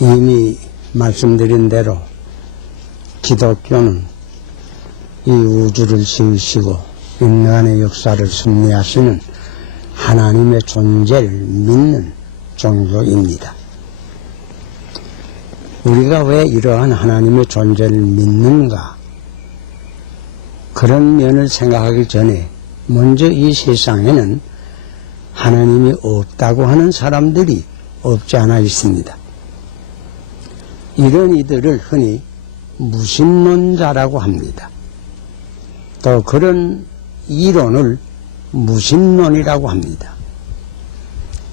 이미 말씀드린 대로 기독교는 이 우주를 지으시고 인간의 역사를 섭리하시는 하나님의 존재를 믿는 종교입니다. 우리가 왜 이러한 하나님의 존재를 믿는가? 그런 면을 생각하기 전에 먼저 이 세상에는 하나님이 없다고 하는 사람들이 없지 않아 있습니다. 이런 이들을 흔히 무신론자라고 합니다. 또 그런 이론을 무신론이라고 합니다.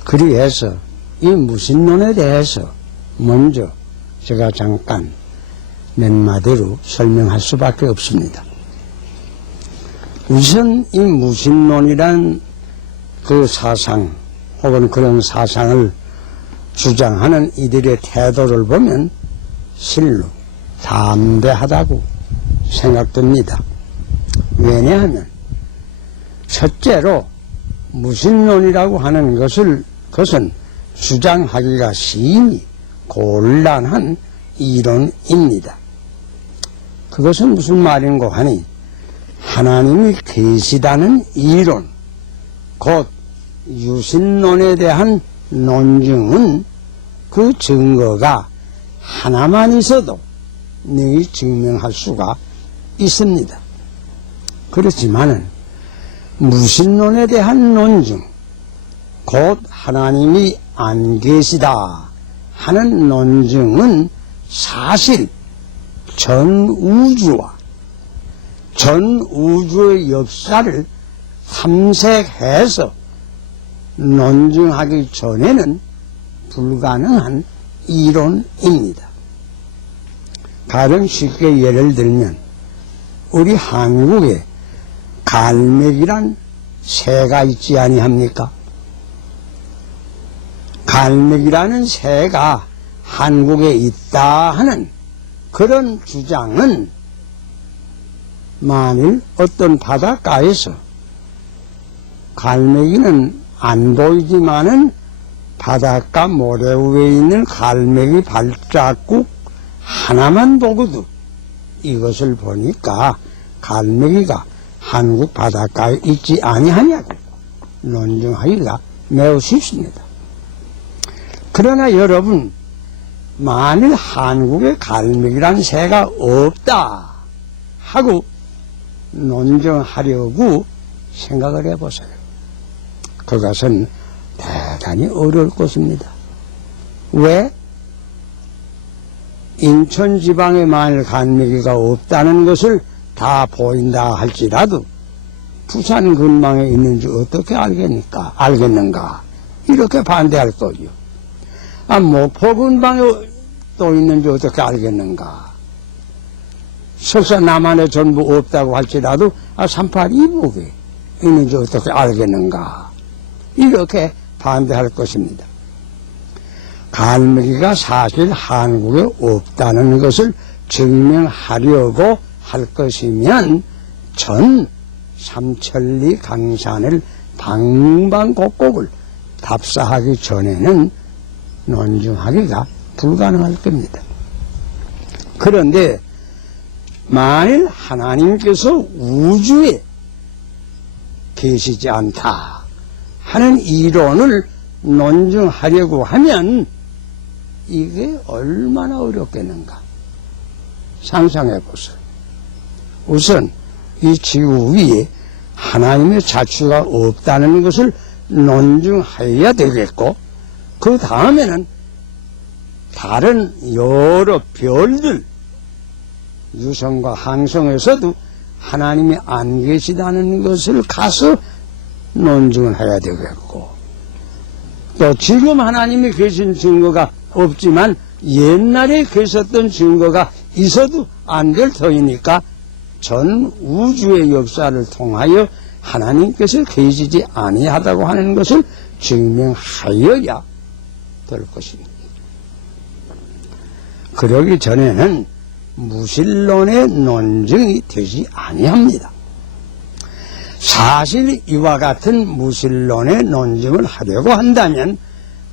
그리해서 이 무신론에 대해서 먼저 제가 잠깐 몇 마디로 설명할 수밖에 없습니다. 우선 이 무신론이란 그 사상 혹은 그런 사상을 주장하는 이들의 태도를 보면 실로 담대하다고 생각됩니다. 왜냐하면 첫째로 무신론이라고 하는 것은 주장하기가 심히 곤란한 이론입니다. 그것은 무슨 말인고 하니 하나님이 계시다는 이론, 곧 유신론에 대한 논증은 그 증거가 하나만 있어도 능히 증명할 수가 있습니다. 그렇지만은 무신론에 대한 논증, 곧 하나님이 안 계시다 하는 논증은 사실 전 우주의 역사를 탐색해서 논증하기 전에는 불가능한 이론입니다. 가령 쉽게 예를 들면 우리 한국에 갈매기란 새가 있지 아니합니까? 갈매기라는 새가 한국에 있다 하는 그런 주장은 만일 어떤 바닷가에서 갈매기는 안 보이지만은 바닷가 모래 위에 있는 갈매기 발자국 하나만 보고도 이것을 보니까 갈매기가 한국 바닷가에 있지 아니하냐고 논증하기가 매우 쉽습니다. 그러나 여러분, 만일 한국에 갈매기란 새가 없다 하고 논증하려고 생각을 해보세요. 그것은 대단히 어려울 것입니다. 왜? 인천 지방에 만일 갈매기가 없다는 것을 다 보인다 할지라도 부산 근방에 있는지 어떻게 알겠는가? 이렇게 반대할 거요. 목포 근방에 또 있는지 어떻게 알겠는가? 설사 남한에 전부 없다고 할지라도 38이북에 있는지 어떻게 알겠는가? 이렇게 반대할 것입니다. 갈매기가 사실 한국에 없다는 것을 증명하려고 할 것이면 전 삼천리 강산을 방방곡곡을 답사하기 전에는 논증하기가 불가능할 겁니다. 그런데 만일 하나님께서 우주에 계시지 않다 하는 이론을 논증하려고 하면 이게 얼마나 어렵겠는가 상상해 보세요. 우선 이 지구 위에 하나님의 자취가 없다는 것을 논증해야 되겠고, 그 다음에는 다른 여러 별들, 유성과 항성에서도 하나님이 안 계시다는 것을 가서 논증을 해야 되겠고, 또 지금 하나님이 계신 증거가 없지만 옛날에 계셨던 증거가 있어도 안 될 터이니까 전 우주의 역사를 통하여 하나님께서 계시지 아니하다고 하는 것을 증명하여야 될 것입니다. 그러기 전에는 무신론의 논증이 되지 아니합니다. 사실 이와 같은 무신론의 논증을 하려고 한다면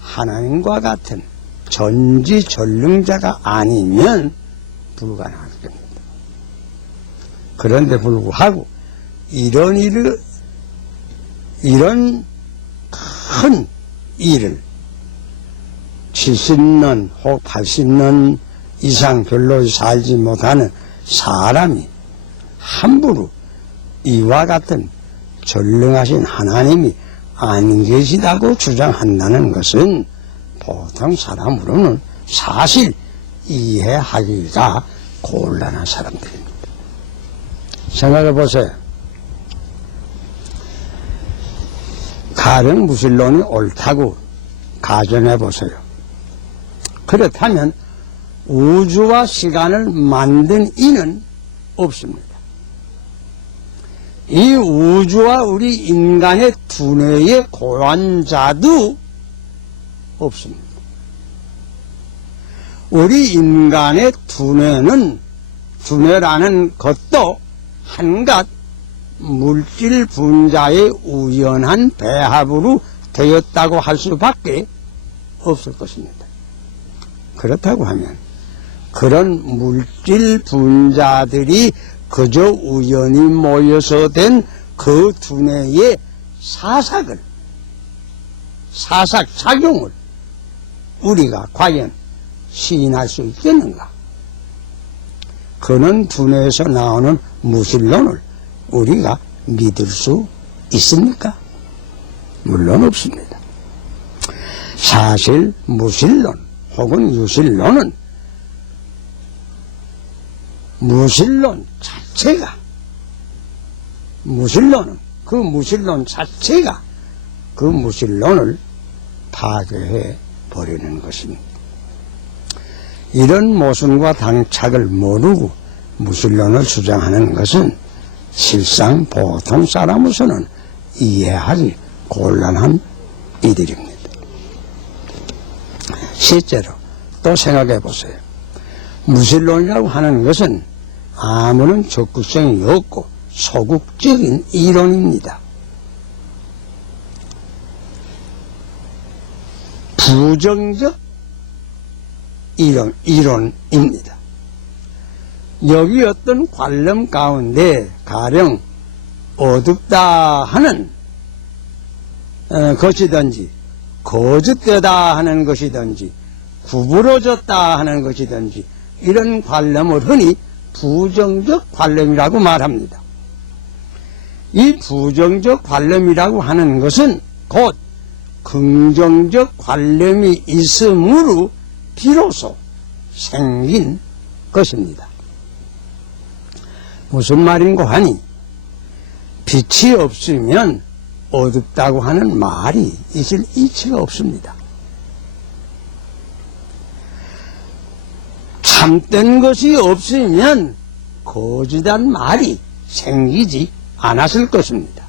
하나님과 같은 전지전능자가 아니면 불가능할 겁니다. 그런데 불구하고 이런 큰 일을 70년 혹 80년 이상 별로 살지 못하는 사람이 함부로 이와 같은 전능하신 하나님이 안 계시다고 주장한다는 것은 보통 사람으로는 사실 이해하기가 곤란한 사람들입니다. 생각해 보세요. 가령 무신론이 옳다고 가정해 보세요. 그렇다면 우주와 시간을 만든 이는 없습니다. 이 우주와 우리 인간의 두뇌의 고안자도 없습니다. 우리 인간의 두뇌라는 것도 한갓 물질 분자의 우연한 배합으로 되었다고 할 수밖에 없을 것입니다. 그렇다고 하면 그런 물질 분자들이 그저 우연히 모여서 된 그 두뇌의 사삭작용을 우리가 과연 시인할 수 있겠는가? 그런 두뇌에서 나오는 무신론을 우리가 믿을 수 있습니까? 물론 없습니다. 사실 무신론 혹은 유신론은 무신론 자체가 그 무신론을 파괴해 버리는 것입니다. 이런 모순과 당착을 모르고 무신론을 주장하는 것은 실상 보통 사람으로서는 이해하기 곤란한 이들입니다. 실제로 또 생각해 보세요. 무신론이라고 하는 것은 아무런 적극성이 없고 소극적인 이론입니다. 부정적 이론입니다. 여기 어떤 관념 가운데 가령 어둡다 하는 것이든지 거짓되다 하는 것이든지 구부러졌다 하는 것이든지 이런 관념을 흔히 부정적 관념이라고 말합니다. 이 부정적 관념이라고 하는 것은 곧 긍정적 관념이 있으므로 비로소 생긴 것입니다. 무슨 말인고 하니 빛이 없으면 어둡다고 하는 말이 있을 이치가 없습니다. 참된 것이 없으면 거짓한 말이 생기지 않았을 것입니다.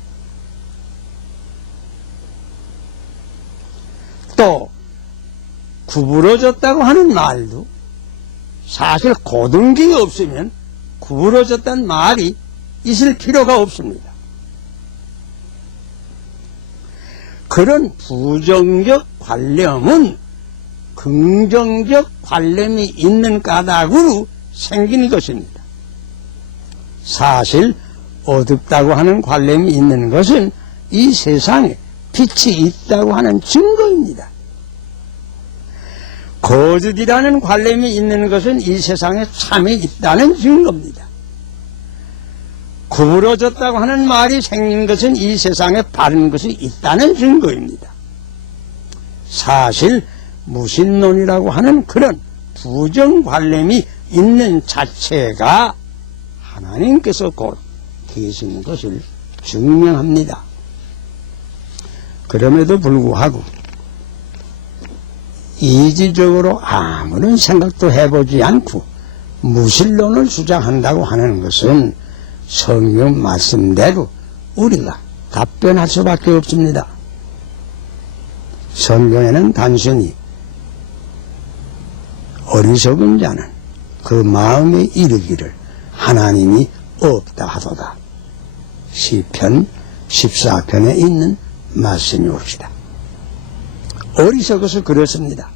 또 구부러졌다고 하는 말도 사실 고등기 없으면 구부러졌다는 말이 있을 필요가 없습니다. 그런 부정적 관념은 긍정적 관념이 있는 까닭으로 생긴 것입니다. 사실 어둡다고 하는 관념이 있는 것은 이 세상에 빛이 있다고 하는 증거입니다. 거짓이라는 관념이 있는 것은 이 세상에 참이 있다는 증거입니다. 구부러졌다고 하는 말이 생긴 것은 이 세상에 바른 것이 있다는 증거입니다. 사실 무신론이라고 하는 그런 부정관념이 있는 자체가 하나님께서 곧 계신 것을 증명합니다. 그럼에도 불구하고 이지적으로 아무런 생각도 해보지 않고 무신론을 주장한다고 하는 것은 성경 말씀대로 우리가 답변할 수밖에 없습니다. 성경에는 단순히 어리석은 자는 그 마음에 이르기를 하나님이 없다 하도다. 시편 14편에 있는 말씀이 옵시다. 어리석어서 그렇습니다.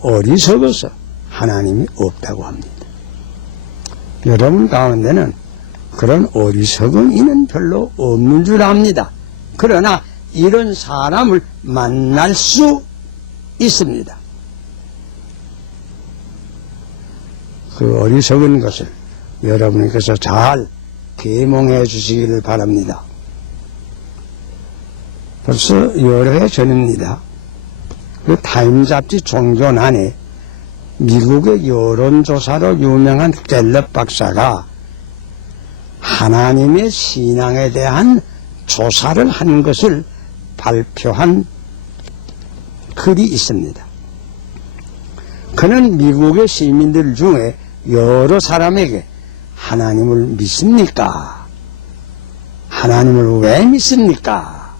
어리석어서 하나님이 없다고 합니다. 여러분 가운데는 그런 어리석은 이는 별로 없는 줄 압니다. 그러나 이런 사람을 만날 수 있습니다. 그 어리석은 것을 여러분께서 잘 계몽해 주시기를 바랍니다. 벌써 여러 해 전입니다. 그 타임 잡지 종전안에 미국의 여론조사로 유명한 갤럽 박사가 하나님의 신앙에 대한 조사를 한 것을 발표한 글이 있습니다. 그는 미국의 시민들 중에 여러 사람에게 하나님을 믿습니까? 하나님을 왜 믿습니까?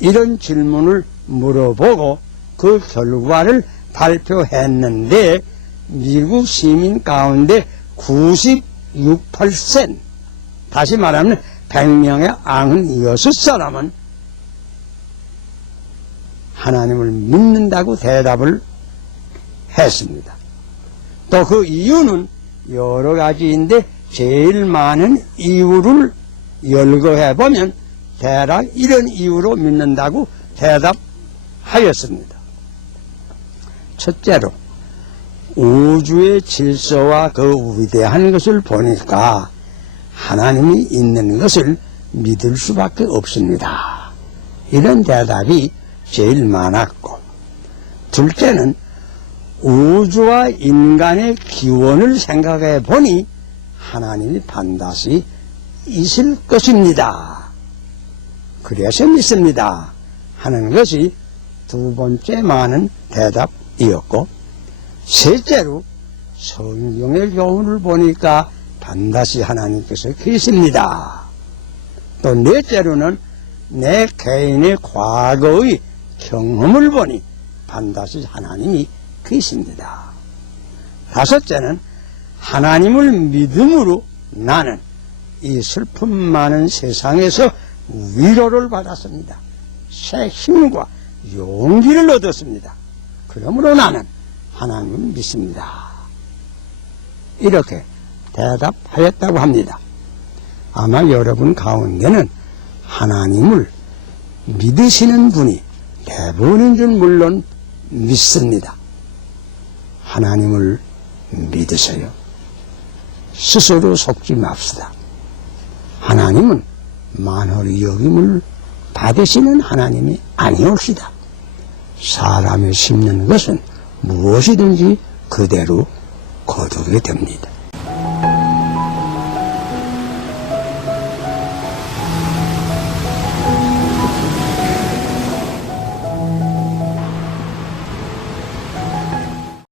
이런 질문을 물어보고 그 결과를 발표했는데 미국 시민 가운데 96%, 다시 말하면 100명의 96사람은 하나님을 믿는다고 대답을 했습니다. 또 그 이유는 여러 가지인데 제일 많은 이유를 열거해보면 대략 이런 이유로 믿는다고 대답하였습니다. 첫째로 우주의 질서와 그 위대한 것을 보니까 하나님이 있는 것을 믿을 수밖에 없습니다. 이런 대답이 제일 많았고, 둘째는 우주와 인간의 기원을 생각해 보니 하나님이 반드시 있을 것입니다. 그래서 믿습니다 하는 것이 두 번째 많은 대답이었고, 셋째로 성경의 교훈을 보니까 반드시 하나님께서 계십니다. 또 넷째로는 내 개인의 과거의 경험을 보니 반드시 하나님이 계십니다. 다섯째는 하나님을 믿음으로 나는 이 슬픔 많은 세상에서 위로를 받았습니다. 새 힘과 용기를 얻었습니다. 그러므로 나는 하나님을 믿습니다. 이렇게 대답하였다고 합니다. 아마 여러분 가운데는 하나님을 믿으시는 분이 대부분인 줄 물론 믿습니다. 하나님을 믿으세요. 스스로 속지 맙시다. 하나님은 만홀히 여김을 받으시는 하나님이 아니옵시다. 사람이 심는 것은 무엇이든지 그대로 거두게 됩니다.